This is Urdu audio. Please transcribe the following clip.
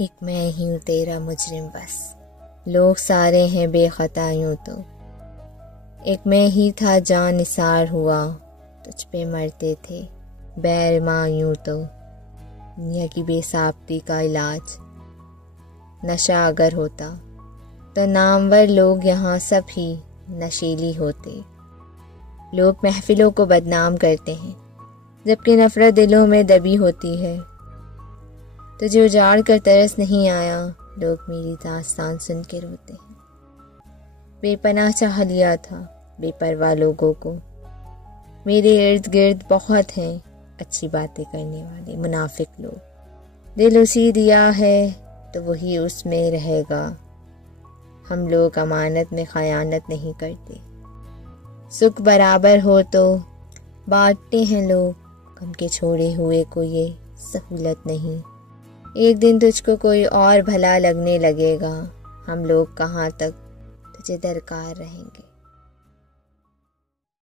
ایک میں ہی ہوں تیرا مجرم بس، لوگ سارے ہیں بے خطا یوں تو، ایک میں ہی تھا جان نثار ہوا، تجھ پہ مرتے تھے بیرماں یوں تو، دنیا کی بے ثابتی کا علاج نشہ اگر ہوتا تو نامور لوگ یہاں سب ہی نشیلی ہوتے۔ لوگ محفلوں کو بدنام کرتے ہیں جبکہ نفرت دلوں میں دبی ہوتی ہے، تجھے اجاڑ کر ترس نہیں آیا، لوگ میری داستان سن کے روتے ہیں۔ بے پناہ چاہ لیا تھا بے پرواہ لوگوں کو، میرے ارد گرد بہت ہیں اچھی باتیں کرنے والے منافق لوگ، دل اسی دیا ہے تو وہی اس میں رہے گا، ہم لوگ امانت میں خیانت نہیں کرتے، سکھ برابر ہو تو بانٹتے ہیں لوگ، غم کے چھوڑے ہوئے کو یہ سہولت نہیں، ایک دن تجھ کو کوئی اور بھلا لگنے لگے گا، ہم لوگ کہاں تک تجھے درکار رہیں گے۔